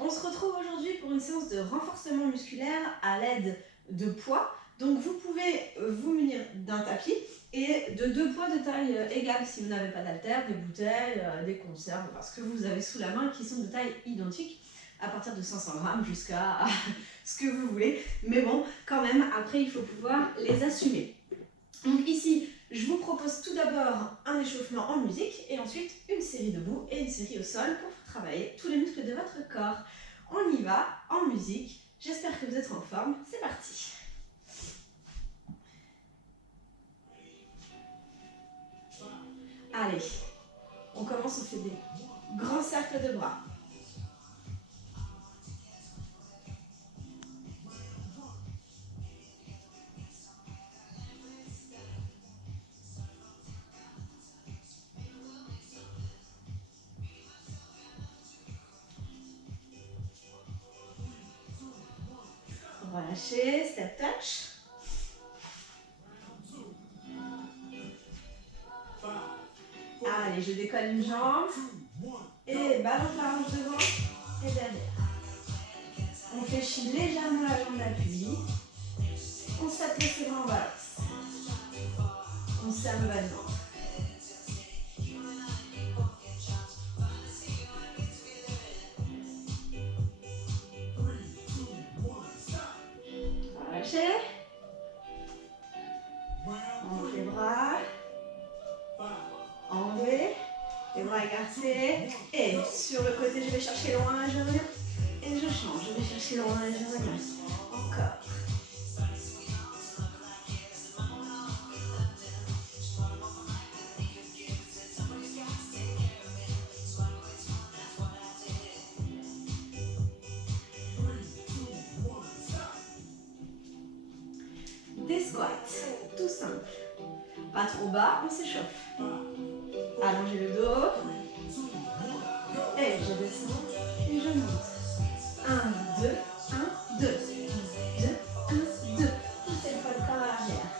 On se retrouve aujourd'hui pour une séance de renforcement musculaire à l'aide de poids. Donc vous pouvez vous munir d'un tapis et de 2 poids de taille égale si vous n'avez pas d'haltères, des bouteilles, des conserves, parce que vous avez sous la main qui sont de taille identique, à partir de 500 grammes jusqu'à ce que vous voulez. Mais bon, quand même, après il faut pouvoir les assumer. Donc ici, je vous propose tout d'abord un échauffement en musique et ensuite une série debout et une série au sol pour travailler tous les muscles de votre corps. On y va en musique. J'espère que vous êtes en forme. C'est parti. Allez, on commence, on fait des grands cercles de bras. Relâchez, step touch. Allez, je décolle une jambe et balance la hanche devant et derrière. On fléchit légèrement la jambe d'appui. On s'appuie sur en balance. On serre le bas de ventre. Relâchez. On ouvre les bras. Enlevez. Les bras écartés. Et sur le côté, je vais chercher loin, je reviens. Et je change. Je vais chercher loin et je reviens. Encore. Des squats, tout simple. Pas trop bas, on s'échauffe. Allongez le dos. Et je descends et je monte. 1, 2, 1, 2. 2, 1, 2. Poussez le poids de corps à l'arrière.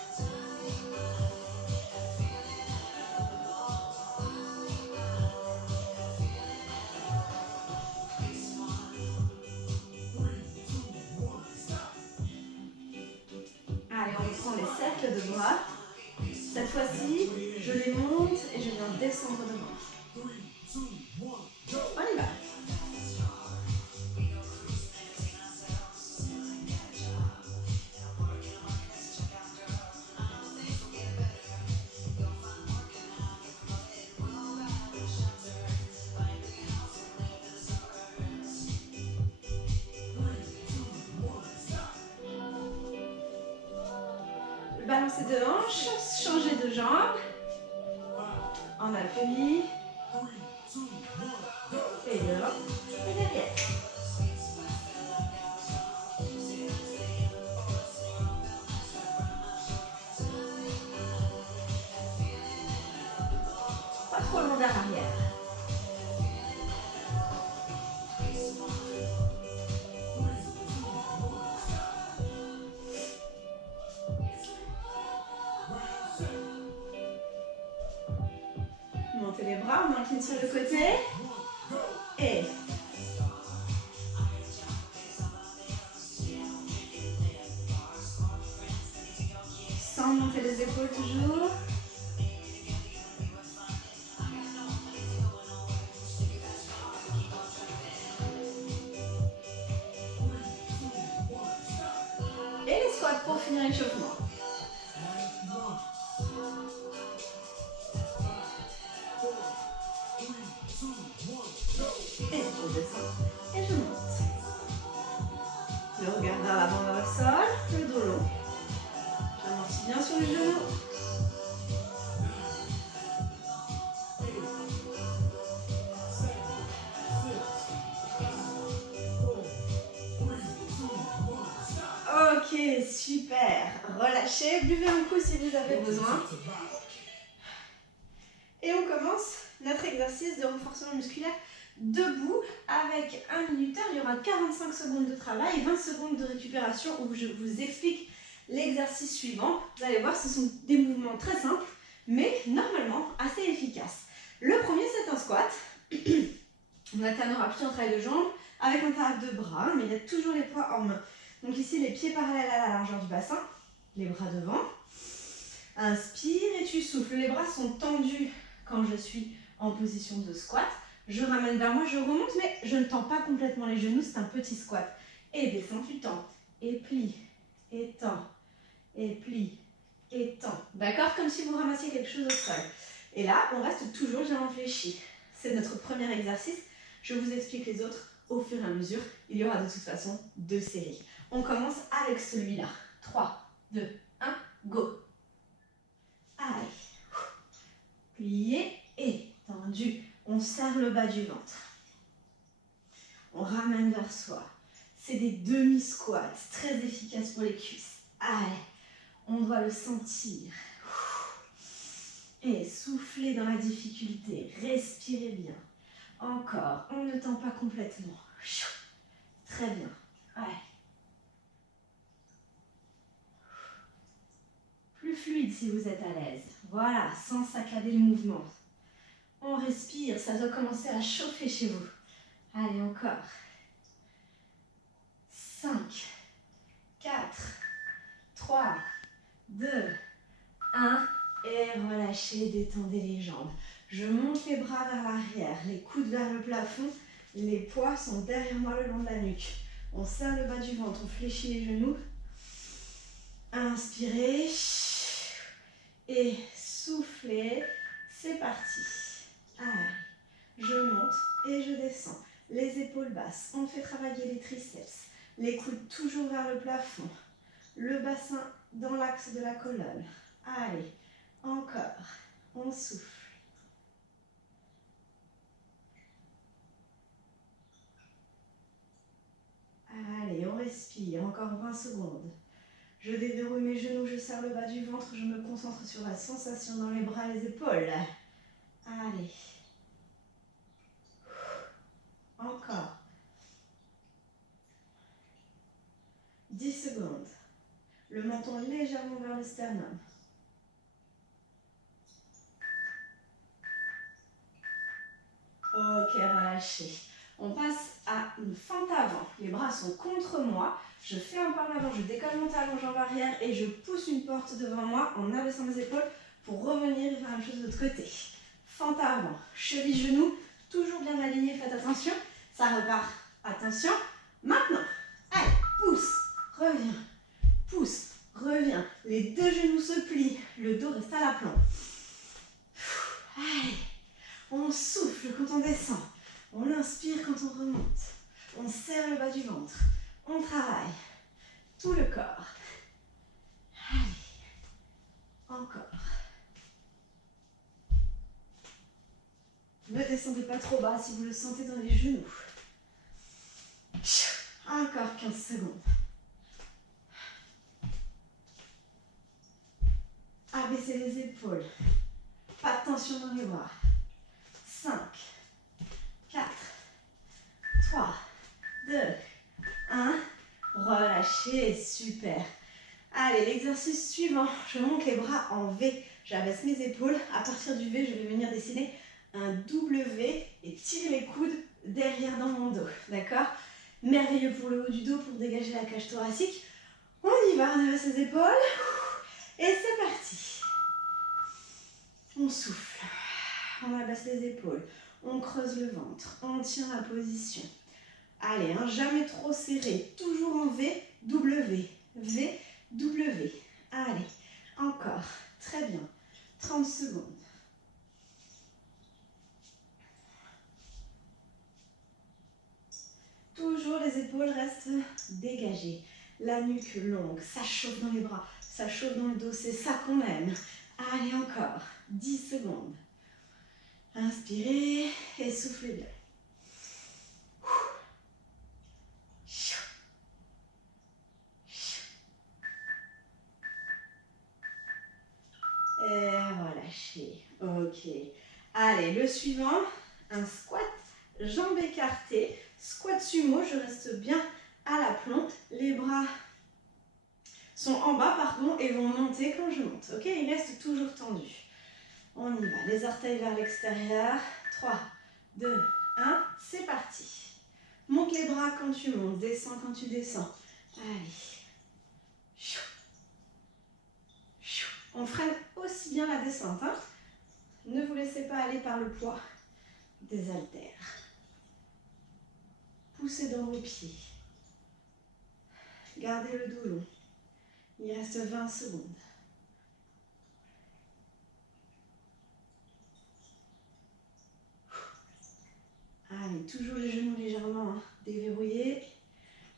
Allez, on prend les cercles de bras. Cette fois-ci, je les monte et je viens descendre devant. On y va. Balancez de hanches, changez de jambe, en appui, et devant, et derrière. Pas trop loin vers l'arrière. Montez les bras, on incline sur le côté. Et sans monter les épaules toujours. Et les squats pour finir l'échauffement. Et je descends et je monte. Le regard vers l'avant vers le sol, le dos long. J'amortis bien sur le genou. Ok, super. Relâchez, buvez un coup si vous avez besoin. Et on commence notre exercice de renforcement musculaire debout avec un minuteur. Il y aura 45 secondes de travail, 20 secondes de récupération où je vous explique l'exercice suivant. Vous allez voir, ce sont des mouvements très simples, mais normalement assez efficaces. Le premier, c'est un squat. On alternera plus en travail de jambes avec un travail de bras, mais il y a toujours les poids en main. Donc ici, les pieds parallèles à la largeur du bassin, les bras devant. Inspire et tu souffles. Les bras sont tendus quand je suis en position de squat. Je ramène vers moi, je remonte, mais je ne tends pas complètement les genoux, c'est un petit squat. Et descends, tu tends. Et plie, et tends, et plie, et tends. D'accord? Comme si vous ramassiez quelque chose au sol. Et là, on reste toujours bien fléchi. C'est notre premier exercice. Je vous explique les autres au fur et à mesure. Il y aura de toute façon 2 séries. On commence avec celui-là. 3, 2, 1, go! Allez. Plié et tendu. On serre le bas du ventre. On ramène vers soi. C'est des demi-squats, très efficaces pour les cuisses. Allez, on doit le sentir. Et soufflez dans la difficulté. Respirez bien. Encore, on ne tend pas complètement. Très bien. Allez. Plus fluide si vous êtes à l'aise. Voilà, sans saccader le mouvement. On respire, ça doit commencer à chauffer chez vous. Allez, encore. 5, 4, 3, 2, 1. Et relâchez, détendez les jambes. Je monte les bras vers l'arrière, les coudes vers le plafond. Les poids sont derrière moi le long de la nuque. On serre le bas du ventre, on fléchit les genoux. Inspirez. Et soufflez. C'est parti. Allez, je monte et je descends. Les épaules basses, on fait travailler les triceps. Les coudes toujours vers le plafond. Le bassin dans l'axe de la colonne. Allez, encore. On souffle. Allez, on respire. Encore 20 secondes. Je déverrouille mes genoux, je serre le bas du ventre. Je me concentre sur la sensation dans les bras et les épaules. Allez. Encore. 10 secondes. Le menton légèrement vers le sternum. Ok, relâchez. On passe à une fente avant. Les bras sont contre moi. Je fais un pas en avant, je décolle mon talon, jambe arrière et je pousse une porte devant moi en abaissant mes épaules pour revenir et faire la même chose de l'autre côté. Fente avant, cheville, genou, toujours bien aligné, faites attention. Ça repart. Attention. Maintenant, allez, pousse, reviens, pousse, reviens. Les 2 genoux se plient, le dos reste à l'aplomb. Allez, on souffle quand on descend. On inspire quand on remonte. On serre le bas du ventre. On travaille tout le corps. Allez, encore. Ne descendez pas trop bas si vous le sentez dans les genoux. Encore 15 secondes. Abaissez les épaules. Pas de tension dans les bras. 5, 4, 3, 2, 1. Relâchez, super. Allez, l'exercice suivant. Je monte les bras en V. J'abaisse mes épaules. À partir du V, je vais venir dessiner un W et tirer les coudes derrière dans mon dos. D'accord? Merveilleux pour le haut du dos, pour dégager la cage thoracique. On y va, on abaisse les épaules. Et c'est parti. On souffle. On abaisse les épaules. On creuse le ventre. On tient la position. Allez, hein, jamais trop serré. Toujours en V, W. V, W. Allez, encore. Très bien. 30 secondes. Toujours les épaules restent dégagées. La nuque longue. Ça chauffe dans les bras. Ça chauffe dans le dos. C'est ça qu'on aime. Allez, encore. 10 secondes. Inspirez et soufflez bien. Et relâchez. Ok. Allez, le suivant, un squat, jambes écartées. Squat sumo, je reste bien à l'aplomb. Les bras sont en bas, pardon, et vont monter quand je monte. Ok, ils restent toujours tendus. On y va. Les orteils vers l'extérieur. 3, 2, 1, c'est parti. Monte les bras quand tu montes, descends quand tu descends. Allez. On freine aussi bien la descente. Hein. Ne vous laissez pas aller par le poids des haltères. Poussez dans vos pieds. Gardez le dos long. Il reste 20 secondes. Allez, toujours les genoux légèrement déverrouillés.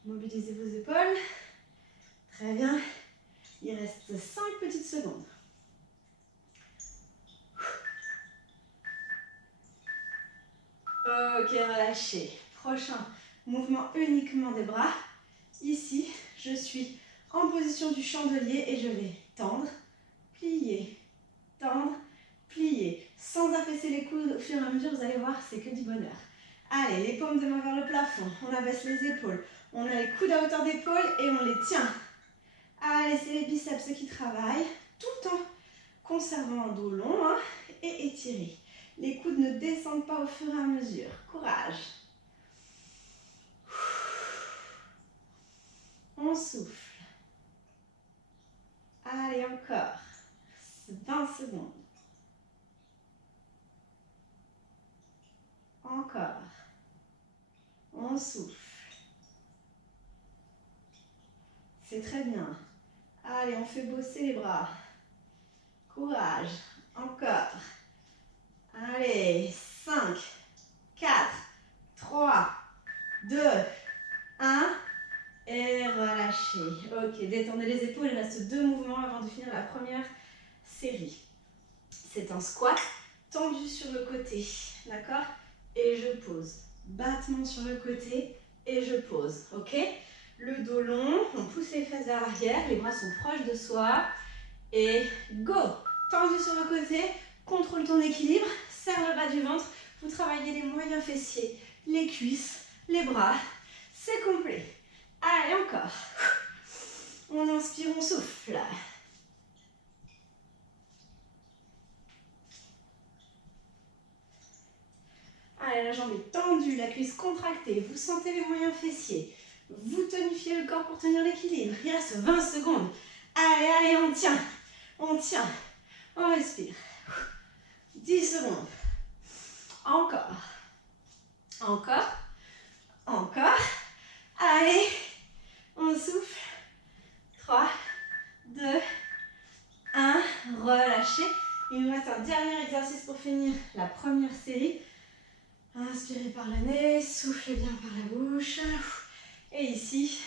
Mobilisez vos épaules. Très bien. Il reste 5 petites secondes. Ok, relâchez. Prochain mouvement uniquement des bras. Ici, je suis en position du chandelier et je vais tendre, plier, tendre, plier. Sans affaisser les coudes au fur et à mesure, vous allez voir, c'est que du bonheur. Allez, les paumes de main vers le plafond. On abaisse les épaules. On a les coudes à hauteur d'épaule et on les tient. Allez, c'est les biceps qui travaillent, tout en conservant un dos long hein, et étiré. Les coudes ne descendent pas au fur et à mesure. Courage. On souffle. Allez, encore. 20 secondes. Encore. On souffle. C'est très bien. Allez, on fait bosser les bras. Courage. Encore. Allez, 5, 4, 3, 2, 1. Et relâchez. Ok, détendez les épaules. Il reste 2 mouvements avant de finir la première série. C'est un squat tendu sur le côté. D'accord? Et je pose. Battement sur le côté et je pose. Ok? Le dos long, on pousse les fesses vers l'arrière. Les bras sont proches de soi. Et go! Tendu sur le côté. Contrôle ton équilibre. Serre le bas du ventre. Vous travaillez les moyens fessiers, les cuisses, les bras. C'est complet. Allez, encore. On inspire, on souffle. Allez, la jambe est tendue, la cuisse contractée. Vous sentez les moyens fessiers. Vous tonifiez le corps pour tenir l'équilibre. Il reste 20 secondes. Allez, allez, on tient. On tient. On respire. 10 secondes. Encore. Encore. Encore. Allez. On souffle. 3, 2, 1. Relâchez. Il nous reste un dernier exercice pour finir la première série. Inspirez par le nez, soufflez bien par la bouche. Et ici,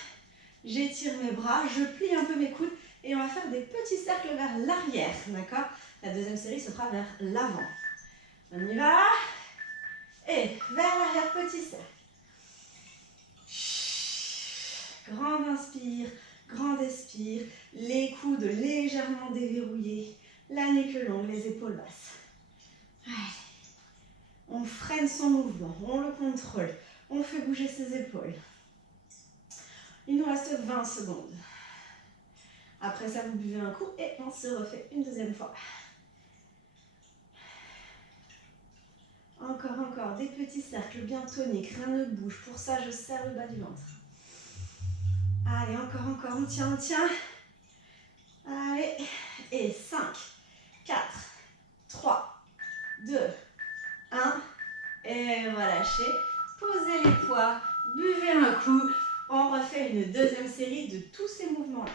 j'étire mes bras, je plie un peu mes coudes et on va faire des petits cercles vers l'arrière. D'accord? La deuxième série se fera vers l'avant. On y va. Et vers l'arrière, petit cercle. Grande inspire, grande expire. Les coudes légèrement déverrouillés. La nuque longue, les épaules basses. Allez. On freine son mouvement, on le contrôle. On fait bouger ses épaules. Il nous reste 20 secondes. Après ça, vous buvez un coup et on se refait une deuxième fois. Encore, des petits cercles bien toniques, rien ne bouge. Pour ça, je serre le bas du ventre. Allez, encore, on tient. Allez, et 5, 4, 3, 2, 1. Et relâchez. Posez les poids, buvez un coup. On refait une deuxième série de tous ces mouvements-là.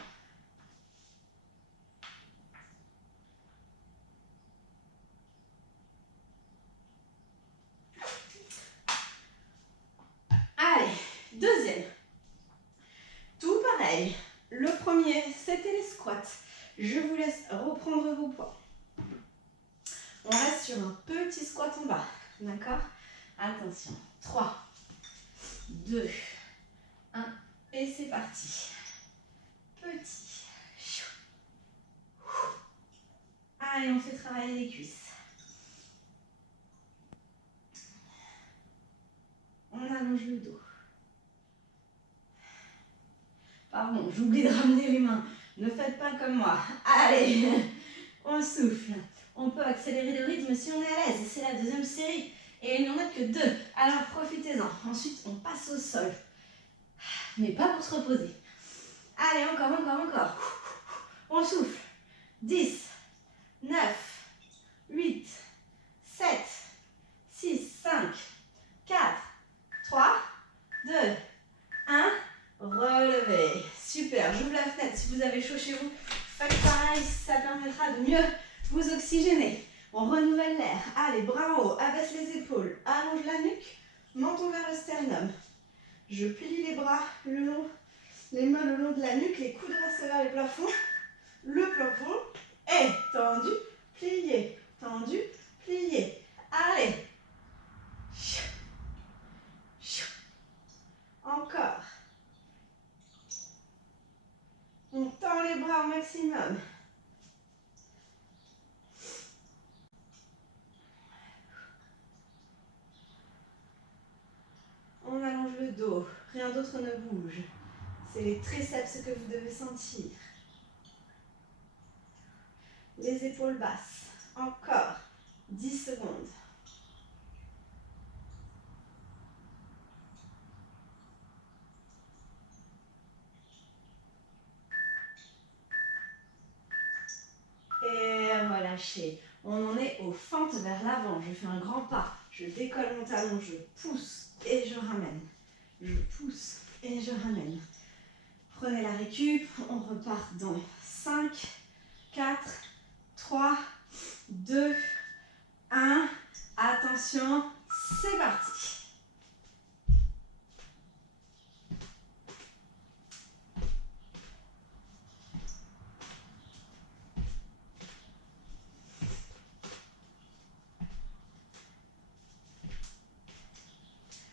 Allez, deuxième. Tout pareil. Le premier, c'était les squats. Je vous laisse reprendre vos poids. On reste sur un petit squat en bas. D'accord? Attention. 3, 2, 1. Et c'est parti. Petit. Allez, on fait travailler les cuisses. On allonge le dos. Pardon, j'oublie de ramener les mains. Ne faites pas comme moi. Allez, on souffle. On peut accélérer le rythme si on est à l'aise. C'est la deuxième série. Et il n'y en a que 2. Alors profitez-en. Ensuite, on passe au sol. Mais pas pour se reposer. Allez, encore, encore, encore. On souffle. 10, 9, 8, 7, 6, 5, 4, 3, 2, 1. Relevez. Super. J'ouvre la fenêtre. Si vous avez chaud chez vous, faites pareil. Ça permettra de mieux vous oxygéner. On renouvelle l'air. Allez, bras en haut. Abaisse les épaules. Allonge la nuque. Menton vers le sternum. Je plie les bras le long, les mains le long de la nuque. Les coudes restent vers le plafond. Le plafond est tendu. Plié. Tendu. Plié. Allez. Encore. On tend les bras au maximum. On allonge le dos. Rien d'autre ne bouge. C'est les triceps que vous devez sentir. Les épaules basses. Encore 10 secondes. Et relâchez. On en est aux fentes vers l'avant. Je fais un grand pas. Je décolle mon talon. Je pousse et je ramène. Je pousse et je ramène. Prenez la récup. On repart dans 5, 4, 3, 2, 1. Attention, c'est parti.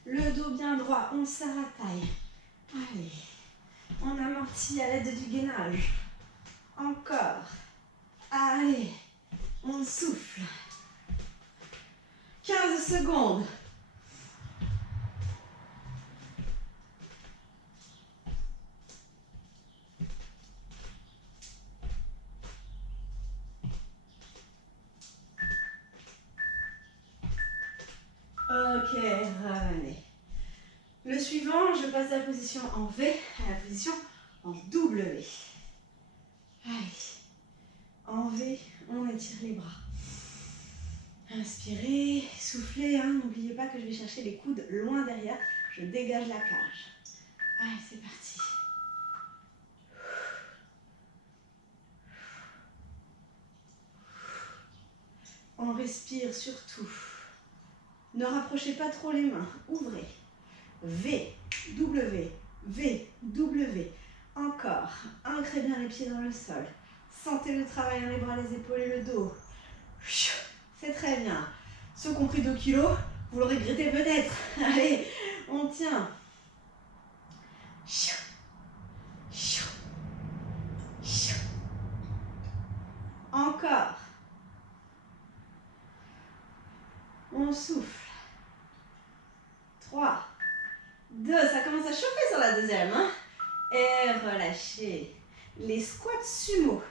Le dos bien droit, on serre la taille. Allez, on amortit à l'aide du gainage. Encore. Allez, on souffle. 15 secondes. Ok, revenez. Le suivant, je passe de la position en V à la position en W. Allez, en V, on étire les bras. Inspirez, soufflez, hein. N'oubliez pas que je vais chercher les coudes loin derrière. Je dégage la cage. Allez, c'est parti. On respire surtout. Ne rapprochez pas trop les mains. Ouvrez. V, W, V, W. Encore. Ancrez bien les pieds dans le sol. Sentez le travail dans les bras, les épaules et le dos. C'est très bien. Ceux qui ont pris 2 kilos, vous le regrettez peut-être. Allez, on tient. Encore. On souffle. 3, 2, ça commence à chauffer sur la deuxième. Hein? Et relâchez. Les squats sumo.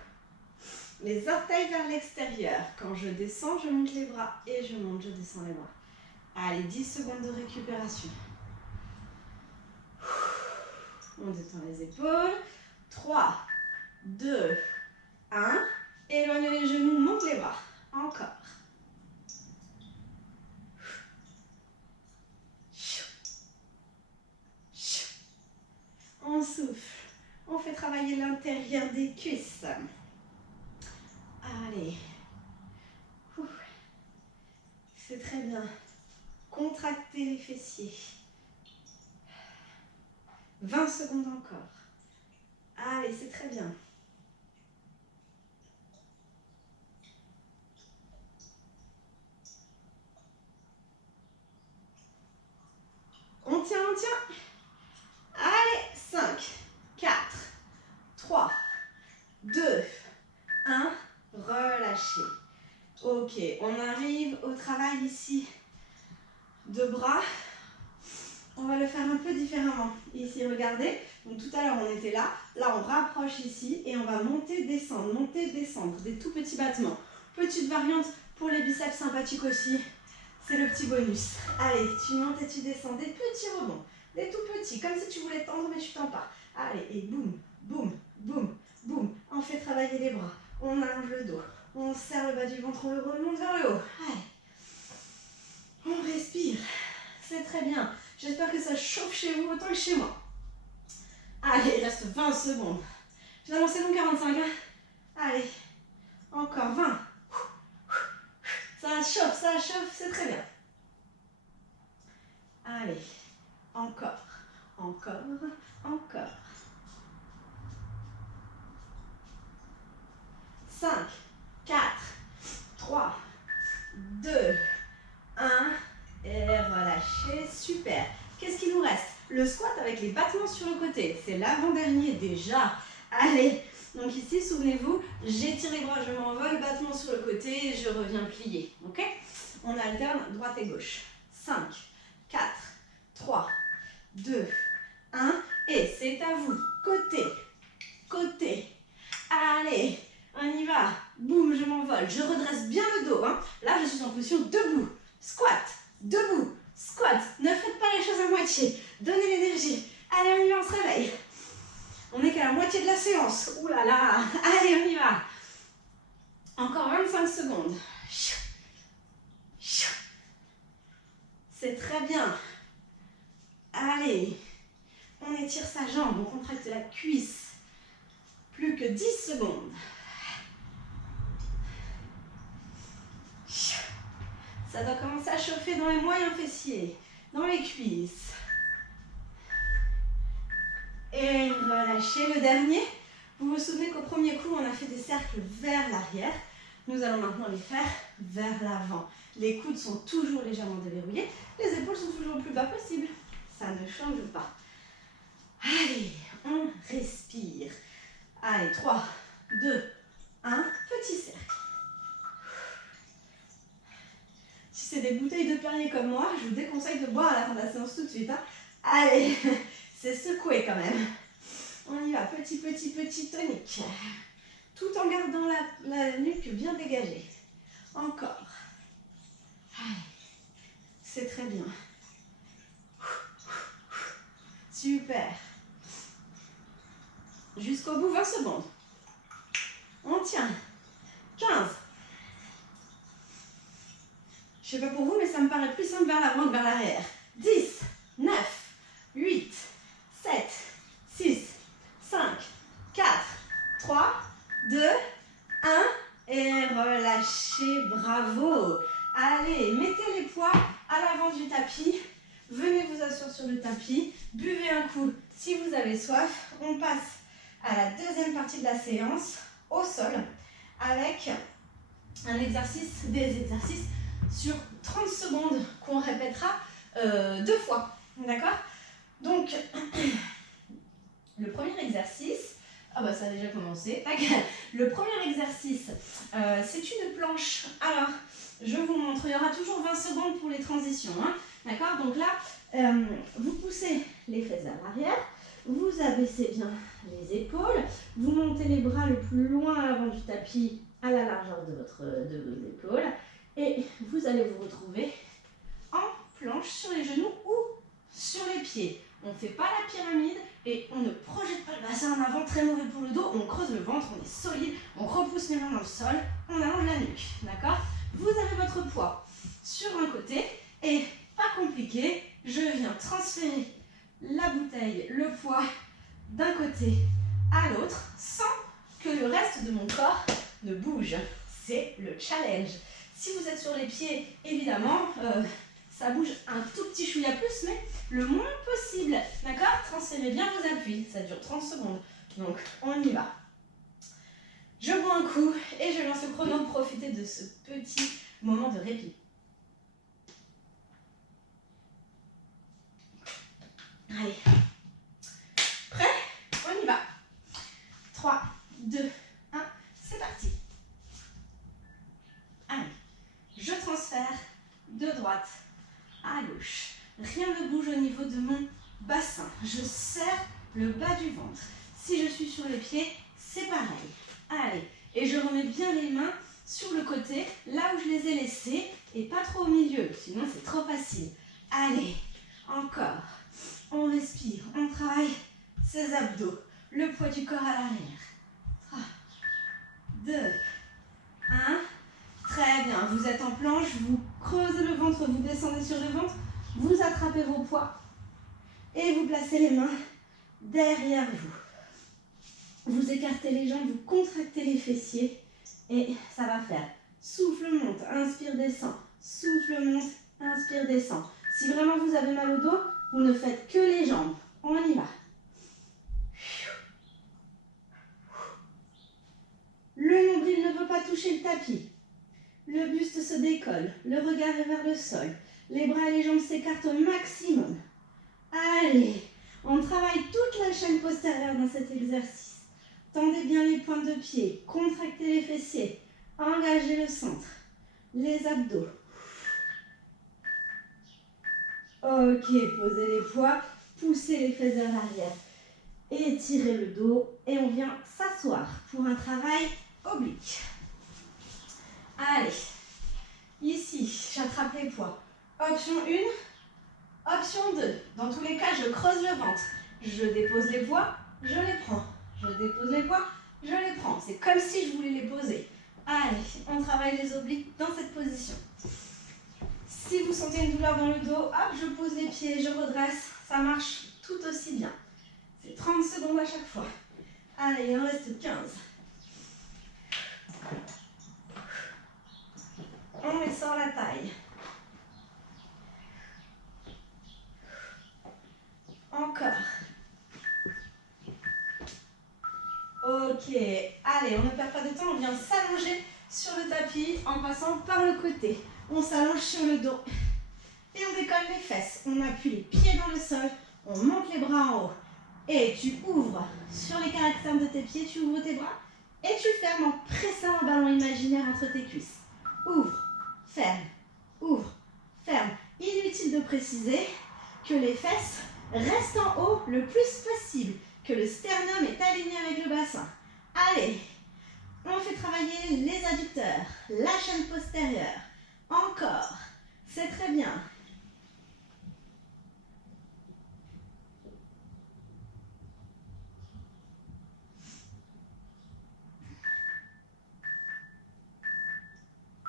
Les orteils vers l'extérieur. Quand je descends, je monte les bras. Et je monte, je descends les bras. Allez, 10 secondes de récupération. On détend les épaules. 3, 2, 1. Éloignez les genoux, monte les bras. Encore. On souffle. On fait travailler l'intérieur des cuisses. Allez. C'est très bien. Contractez les fessiers. 20 secondes encore. Allez, c'est très bien. On tient, on tient. Allez, 5, 4, 3, 2, 1. Relâchez. Ok, on arrive au travail ici de bras. On va le faire un peu différemment. Ici, regardez. Donc tout à l'heure, on était là. Là, on rapproche ici et on va monter, descendre, des tout petits battements. Petite variante pour les biceps sympathiques aussi. C'est le petit bonus. Allez, tu montes et tu descends. Des petits rebonds, des tout petits, comme si tu voulais tendre mais tu tends pas. Allez, et boum, boum, boum, boum. On fait travailler les bras, on allonge le dos, on serre le bas du ventre, on le remonte vers le haut. Allez, on respire. C'est très bien. J'espère que ça chauffe chez vous autant que chez moi. Allez, il reste 20 secondes. Finalement, c'est bon 45. Hein. Allez, encore 20. Ça chauffe, c'est très bien. Allez, encore, encore, encore. 5, 4, 3, 2, 1. Et relâchez, super. Qu'est-ce qu'il nous reste? Le squat avec les battements sur le côté. C'est l'avant-dernier déjà. Allez, donc ici, souvenez-vous, j'étire les bras, je m'envole, battement sur le côté, je reviens plier. Ok? On alterne droite et gauche. 5, 4, 3, 2, 1. Et c'est à vous. Côté, côté. Allez, on y va. Boum, je m'envole. Je redresse bien le dos. Hein. Là, je suis en position debout. Squat, debout, squat. Ne faites pas les choses à moitié. Donnez l'énergie. Allez, on y va, on se réveille. On n'est qu'à la moitié de la séance. Ouh là là. Allez, on y va. Encore 25 secondes. C'est très bien. Allez. On étire sa jambe, on contracte la cuisse. Plus que 10 secondes. Ça doit commencer à chauffer dans les moyens fessiers, dans les cuisses. Et relâchez le dernier. Vous vous souvenez qu'au premier coup, on a fait des cercles vers l'arrière. Nous allons maintenant les faire vers l'avant. Les coudes sont toujours légèrement déverrouillés. Les épaules sont toujours le plus bas possible. Ça ne change pas. Allez, on respire. Allez, 3, 2, 1, petit cercle. Si c'est des bouteilles de Perrier comme moi, je vous déconseille de boire à la fin de la séance tout de suite. Hein. Allez, c'est secoué quand même. On y va, petit tonique. Tout en gardant la nuque bien dégagée. Encore. Allez, c'est très bien. Super. Jusqu'au bout, 20 secondes. On tient. 15. Je ne sais pas pour vous, mais ça me paraît plus simple vers l'avant que vers l'arrière. 10, 9, 8, 7, 6, 5, 4, 3, 2, 1. Et relâchez, bravo. Allez, mettez les poids à l'avant du tapis. Venez vous asseoir sur le tapis. Buvez un coup si vous avez soif. On passe à la deuxième partie de la séance, au sol, avec des exercices sur 30 secondes qu'on répétera 2 fois. D'accord? Donc, le premier exercice, ah bah ça a déjà commencé. Le premier exercice, c'est une planche. Alors, je vous montre, il y aura toujours 20 secondes pour les transitions. Hein. D'accord? Donc là, vous poussez les fesses vers l'arrière, vous abaissez bien les épaules, vous montez les bras le plus loin à l'avant du tapis, à la largeur de vos épaules, et vous allez vous retrouver en planche sur les genoux ou sur les pieds. On ne fait pas la pyramide et on ne projette pas le bassin en avant, très mauvais pour le dos, on creuse le ventre, on est solide, on repousse les mains dans le sol, on allonge la nuque, d'accord? Vous avez votre poids sur un côté et pas compliqué, je viens transférer la bouteille, le poids d'un côté à l'autre sans que le reste de mon corps ne bouge. C'est le challenge. Si vous êtes sur les pieds, évidemment, ça bouge un tout petit chouïa plus, mais le moins possible. D'accord? Transférez bien vos appuis. Ça dure 30 secondes. Donc, on y va. Je bois un coup et je lance le chrono. Profitez de ce petit moment de répit. Allez. Prêt? On y va. 3, 2, 1, c'est parti. Allez. Je transfère de droite à gauche. Rien ne bouge au niveau de mon bassin. Je serre le bas du ventre. Si je suis sur les pieds, c'est pareil. Allez, et je remets bien les mains sur le côté, là où je les ai laissées, et pas trop au milieu. sinon c'est trop facile. Allez, encore. On respire, on travaille ses abdos, le poids du corps à l'arrière. 3, 2, 1. Très bien, vous êtes en planche, vous creusez le ventre, vous descendez sur le ventre, vous attrapez vos poids et vous placez les mains derrière vous. Vous écartez les jambes, vous contractez les fessiers et ça va faire souffle, monte, inspire, descend, souffle, monte, inspire, descend. Si vraiment vous avez mal au dos, vous ne faites que les jambes. On y va. Le nombril ne veut pas toucher le tapis. Le buste se décolle, le regard est vers le sol. Les bras et les jambes s'écartent au maximum. Allez, on travaille toute la chaîne postérieure dans cet exercice. Tendez bien les pointes de pied, contractez les fessiers, engagez le centre, les abdos. Ok, posez les poids, poussez les fesses vers l'arrière. Étirez le dos et on vient s'asseoir pour un travail oblique. Allez, ici, j'attrape les poids. Option 1, option 2. Dans tous les cas, je creuse le ventre. Je dépose les poids, je les prends. Je dépose les poids, je les prends. C'est comme si je voulais les poser. Allez, on travaille les obliques dans cette position. Si vous sentez une douleur dans le dos, hop, je pose les pieds, je redresse. Ça marche tout aussi bien. C'est 30 secondes à chaque fois. Allez, il en reste 15. On ressort la taille. Encore. Ok, allez, on ne perd pas de temps, on vient s'allonger sur le tapis en passant par le côté. On s'allonge sur le dos et on décolle les fesses. On appuie les pieds dans le sol, on monte les bras en haut. Et tu ouvres sur les caractères de tes pieds, tu ouvres tes bras et tu fermes en pressant un ballon imaginaire entre tes cuisses. Ouvre, ferme, Inutile de préciser que les fesses restent en haut le plus possible, que le sternum est aligné avec le bassin. Allez, on fait travailler les adducteurs, la chaîne postérieure. Encore, c'est très bien.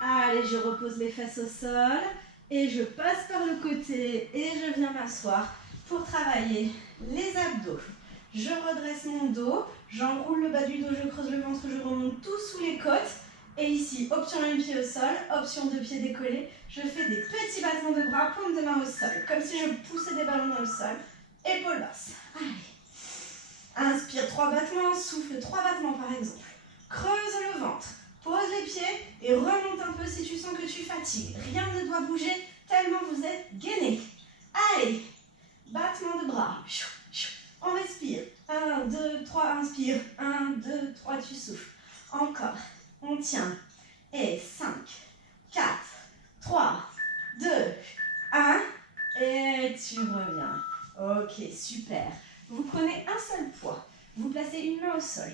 Allez, je repose les fesses au sol et je passe par le côté et je viens m'asseoir pour travailler les abdos. Je redresse mon dos, j'enroule le bas du dos, je creuse le ventre, je remonte tout sous les côtes. Et ici, option 1 pied au sol, option 2 pieds décollés. Je fais des petits battements de bras, paume de main au sol, comme si je poussais des ballons dans le sol. Épaules basses. Allez. Inspire 3 battements, souffle 3 battements par exemple. Creuse le ventre. Pose les pieds et remonte un peu si tu sens que tu fatigues. Rien ne doit bouger tellement vous êtes gainé. Allez, battement de bras. On respire. 1, 2, 3, inspire. 1, 2, 3, tu souffles. Encore. On tient. Et 5, 4, 3, 2, 1. Et tu reviens. Ok, super. Vous prenez un seul poids. Vous placez une main au sol.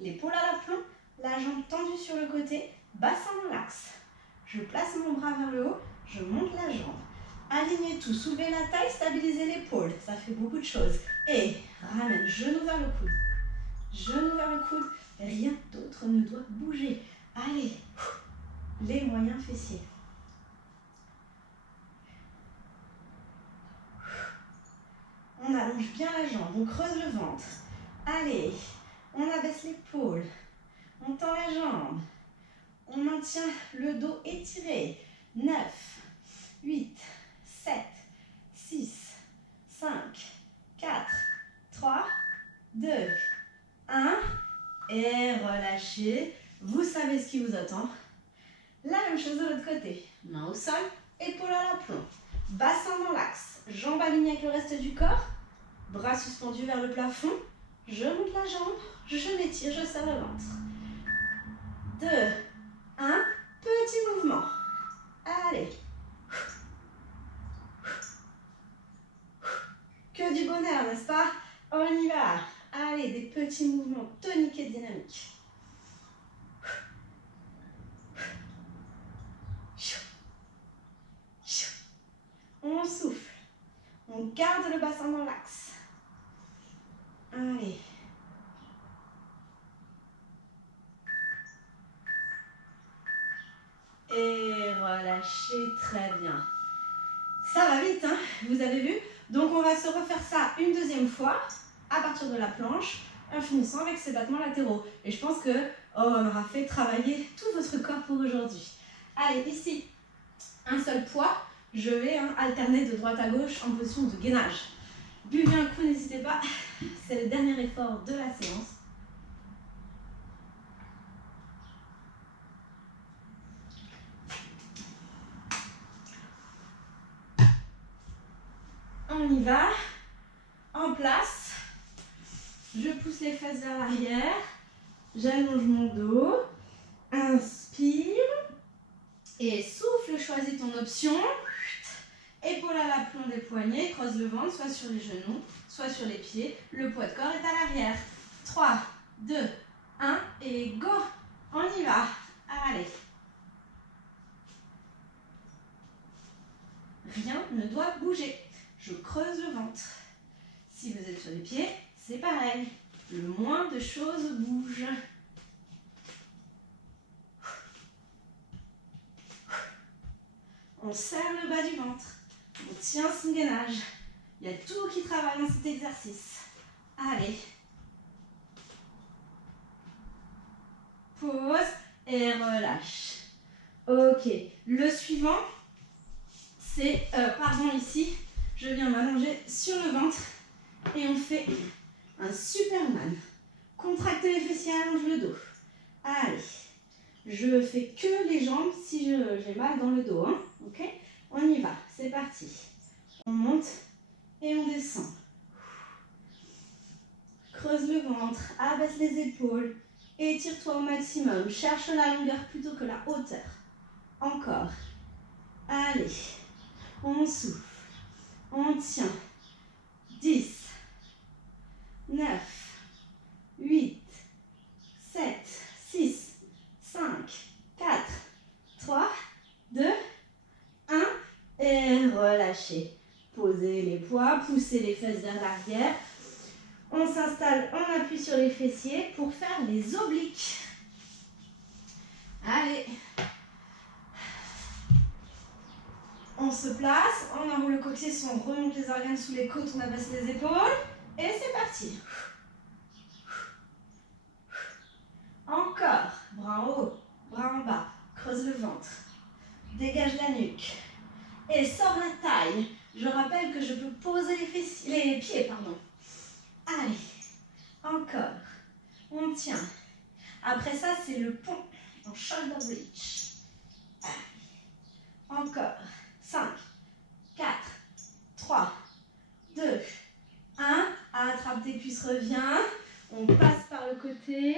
L'épaule à l'aplomb. La jambe tendue sur le côté, bassin dans l'axe. Je place mon bras vers le haut, je monte la jambe. Alignez tout, soulevez la taille, stabilisez l'épaule. Ça fait beaucoup de choses. Et ramène, genou vers le coude. Genou vers le coude, rien d'autre ne doit bouger. Allez, les moyens fessiers. On allonge bien la jambe, on creuse le ventre. Allez, on abaisse l'épaule. On tend la jambe. On maintient le dos étiré. 9, 8, 7, 6, 5, 4, 3, 2, 1. Et relâchez. Vous savez ce qui vous attend. La même chose de l'autre côté. Main au sol, épaule à l'aplomb. Bassin dans l'axe. Jambes alignées avec le reste du corps. Bras suspendus vers le plafond. Je monte la jambe. Je m'étire, je serre le ventre. 2, 1, petit mouvement. Allez. Que du bonheur, n'est-ce pas? On y va. Allez, des petits mouvements toniques et dynamiques. On garde le bassin dans l'axe. Allez. Et relâchez, très bien. Ça va vite, hein, vous avez vu? Donc on va se refaire ça une deuxième fois à partir de la planche en finissant avec ces battements latéraux. Et je pense que on aura fait travailler tout votre corps pour aujourd'hui. Allez, ici, un seul poids. Je vais alterner de droite à gauche en position de gainage. Buvez un coup, n'hésitez pas. C'est le dernier effort de la séance. On y va. En place. Je pousse les fesses vers l'arrière. J'allonge mon dos. Inspire. Et souffle, choisis ton option. Épaule à l'aplomb des poignets. Croise le ventre, soit sur les genoux, soit sur les pieds. Le poids de corps est à l'arrière. 3, 2, 1 et go. On y va. Allez. Rien ne doit bouger. Je creuse le ventre. Si vous êtes sur les pieds, c'est pareil. Le moins de choses bouge. On serre le bas du ventre. On tient son gainage. Il y a tout qui travaille dans cet exercice. Allez. Pause et relâche. Ok. Le suivant, c'est, ici, je viens m'allonger sur le ventre et on fait un Superman. Contractez les fessiers, allonge le dos. Allez. Je fais que les jambes si j'ai mal dans le dos. Hein. Ok? On y va. C'est parti. On monte et on descend. Creuse le ventre, abaisse les épaules, étire-toi au maximum. Cherche la longueur plutôt que la hauteur. Encore. Allez. On souffle. On tient. 10, 9, 8, 7, 6, 5, 4, 3, 2, 1 et relâchez. Posez les poids, poussez les fesses vers l'arrière. On s'installe, on appuie sur les fessiers pour faire les obliques. Allez. On se place, on enroule le coccyx, on remonte les organes sous les côtes, on abaisse les épaules. Et c'est parti. Encore. Bras en haut, bras en bas. Creuse le ventre. Dégage la nuque. Et sors la taille. Je rappelle que je peux poser les pieds. Allez. Encore. On tient. Après ça, c'est le pont en shoulder bridge. Allez. Encore. 5, 4, 3, 2, 1. Attrape tes cuisses, reviens. On passe par le côté.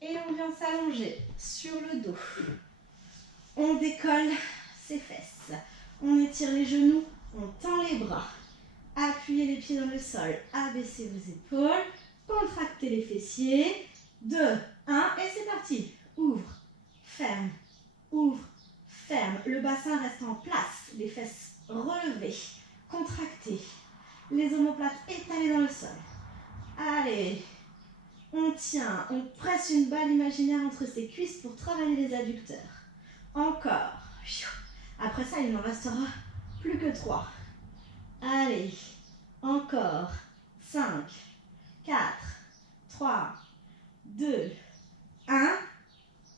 Et on vient s'allonger sur le dos. On décolle ses fesses. On étire les genoux. On tend les bras. Appuyez les pieds dans le sol. Abaissez vos épaules. Contractez les fessiers. 2, 1. Et c'est parti. Ouvre, ferme, ouvre, ferme. Le bassin reste en place. Les fesses relevées. Contractées. Les omoplates étalées dans le sol. Allez. On tient, on presse une balle imaginaire entre ses cuisses pour travailler les adducteurs. Encore. Après ça, il n'en restera plus que 3. Allez. Encore. 5, 4, 3, 2, 1.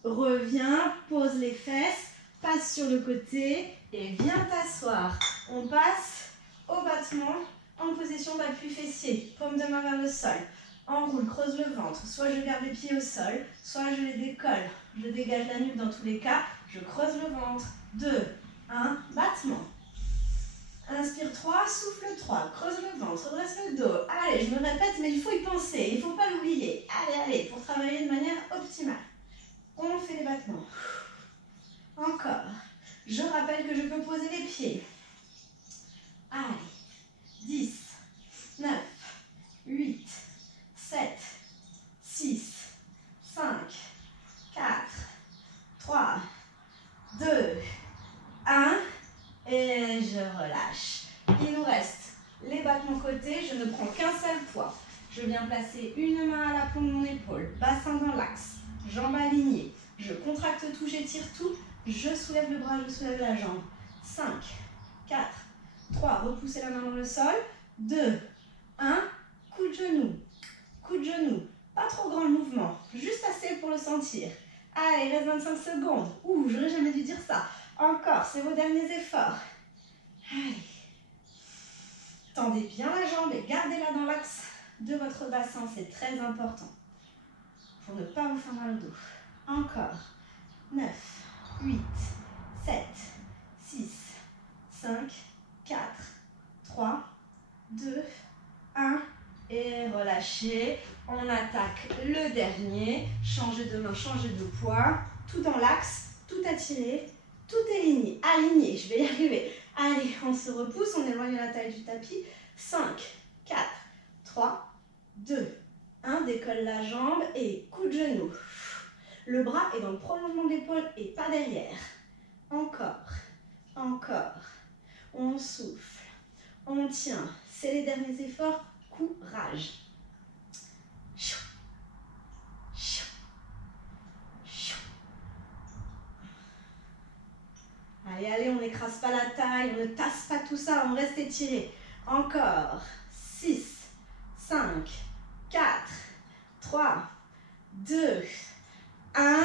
Reviens, pose les fesses, passe sur le côté et viens t'asseoir. On passe au battement en position d'appui fessier, paume de main vers le sol. Enroule, creuse le ventre. Soit je garde les pieds au sol, soit je les décolle. Je dégage la nuque dans tous les cas. Je creuse le ventre. 2, 1, battement. Inspire 3, souffle 3. Creuse le ventre, dresse le dos. Allez, je me répète, mais il faut y penser. Il ne faut pas l'oublier. Allez, pour travailler de manière optimale. On fait les battements. Encore. Je rappelle que je peux poser les pieds. Allez. 10, 9, 8, 7, 6, 5, 4, 3, 2, 1. Et je relâche. Il nous reste de mon côté, je ne prends qu'un seul poids. Je viens placer une main à l'aplomb de mon épaule, bassin dans l'axe, jambes alignées. Je contracte tout, j'étire tout. Je soulève le bras, je soulève la jambe. 5, 4, 3, repoussez la main dans le sol. 2, 1, coup de genou, coup de genou. Pas trop grand le mouvement, juste assez pour le sentir. Allez, il reste 25 secondes. Ouh, j'aurais jamais dû dire ça. Encore, c'est vos derniers efforts. Allez. Tendez bien la jambe et gardez-la dans l'axe de votre bassin, c'est très important pour ne pas vous faire mal au dos. Encore. 9, 8, 7, 6, 5, 4, 3, 2, 1. Et relâchez. On attaque le dernier. Changez de main, changez de poids. Tout dans l'axe, tout attiré, tout aligné. Aligné, je vais y arriver. Allez, on se repousse, on éloigne la taille du tapis. 5, 4, 3, 2, 1. Décolle la jambe et coup de genou. Le bras est dans le prolongement de l'épaule et pas derrière. Encore, encore. On souffle, on tient. C'est les derniers efforts. Courage. Allez, allez, on n'écrase pas la taille, on ne tasse pas tout ça, on reste étiré. Encore. 6, 5, 4, 3, 2, 1.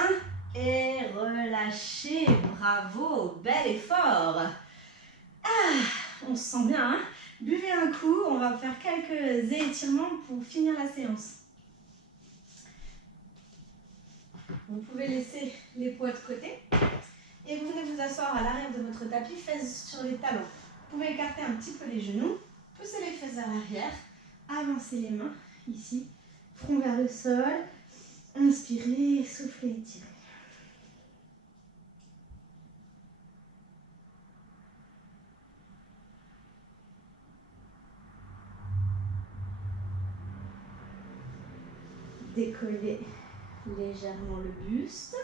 Et relâchez. Bravo, bel effort. Ah, on se sent bien, hein? Buvez un coup, on va faire quelques étirements pour finir la séance. Vous pouvez laisser les poids de côté et vous venez vous asseoir à l'arrière de votre tapis, fesses sur les talons. Vous pouvez écarter un petit peu les genoux, pousser les fesses vers l'arrière, avancer les mains ici, front vers le sol, inspirez, soufflez, étirez. Décollez légèrement le buste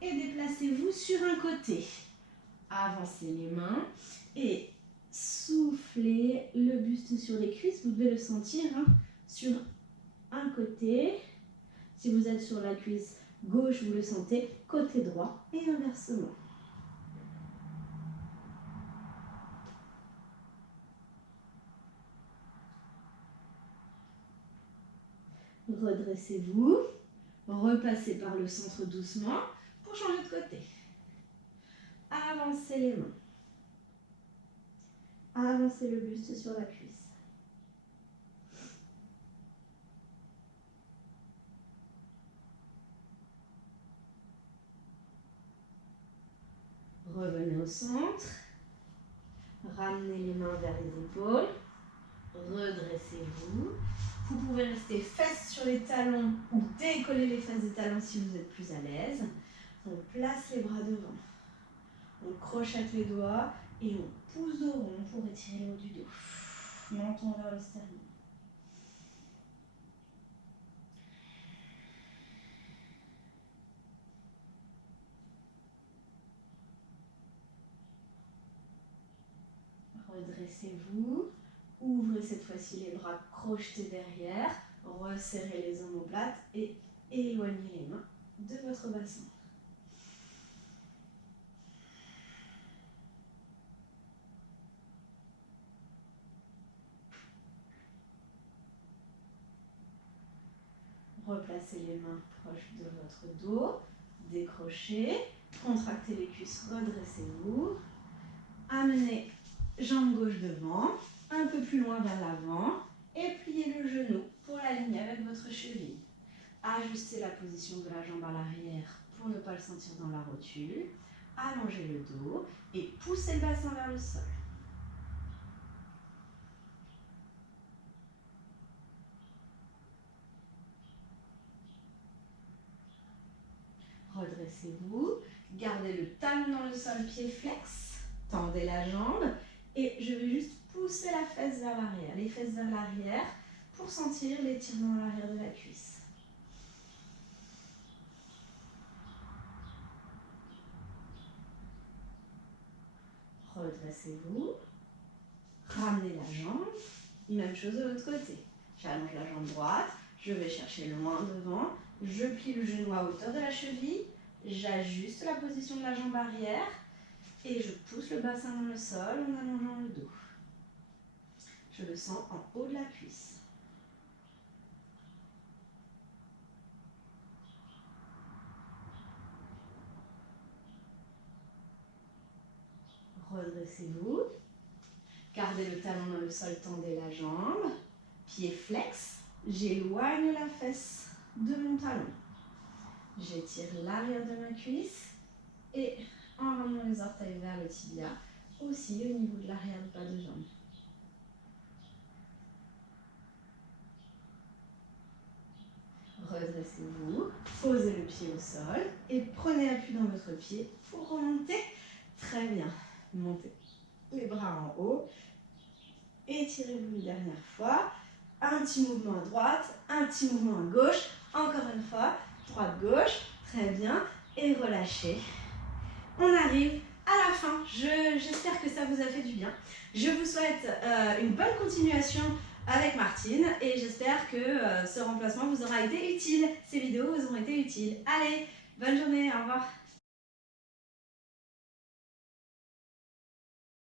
et déplacez-vous sur un côté. Avancez les mains et soufflez le buste sur les cuisses. Vous devez le sentir hein, sur un côté. Si vous êtes sur la cuisse gauche, vous le sentez côté droit et inversement. Redressez-vous, repassez par le centre doucement pour changer de côté. Avancez les mains. Avancez le buste sur la cuisse. Revenez au centre. Ramenez les mains vers les épaules. Redressez-vous. Vous pouvez rester fesses sur les talons ou décoller les fesses des talons si vous êtes plus à l'aise. On place les bras devant. On crochette les doigts et on pousse de rond pour étirer le haut du dos. Menton vers le sternum. Redressez-vous. Ouvrez cette fois-ci les bras crochetés derrière. Resserrez les omoplates et éloignez les mains de votre bassin. Replacez les mains proches de votre dos. Décrochez. Contractez les cuisses. Redressez-vous. Amenez jambe gauche devant. Un peu plus loin vers l'avant. Et pliez le genou pour l'aligner avec votre cheville. Ajustez la position de la jambe à l'arrière pour ne pas le sentir dans la rotule. Allongez le dos et poussez le bassin vers le sol. Redressez-vous, gardez le talon dans le sol, pied flex, tendez la jambe et je vais juste pousser la fesse vers l'arrière, les fesses vers l'arrière pour sentir l'étirement à l'arrière de la cuisse. Redressez-vous, ramenez la jambe Même chose de l'autre côté. J'allonge la jambe droite, je vais chercher loin devant, je plie le genou à hauteur de la cheville, j'ajuste la position de la jambe arrière et je pousse le bassin dans le sol en allongeant le dos. Je le sens en haut de la cuisse. Redressez-vous. Gardez le talon dans le sol, tendez la jambe. Pied flex. J'éloigne la fesse de mon talon. J'étire l'arrière de ma cuisse et en ramenant les orteils vers le tibia, aussi au niveau de l'arrière du bas de jambe. Redressez-vous, posez le pied au sol et prenez appui dans votre pied pour remonter. Très bien. Montez les bras en haut. Étirez-vous une dernière fois. Un petit mouvement à droite, un petit mouvement à gauche. Encore une fois, droite-gauche. Très bien. Et relâchez. On arrive à la fin. J'espère que ça vous a fait du bien. Je vous souhaite une bonne continuation avec Martine et j'espère que ce remplacement vous aura été utile. Ces vidéos vous auront été utiles. Allez, bonne journée, au revoir.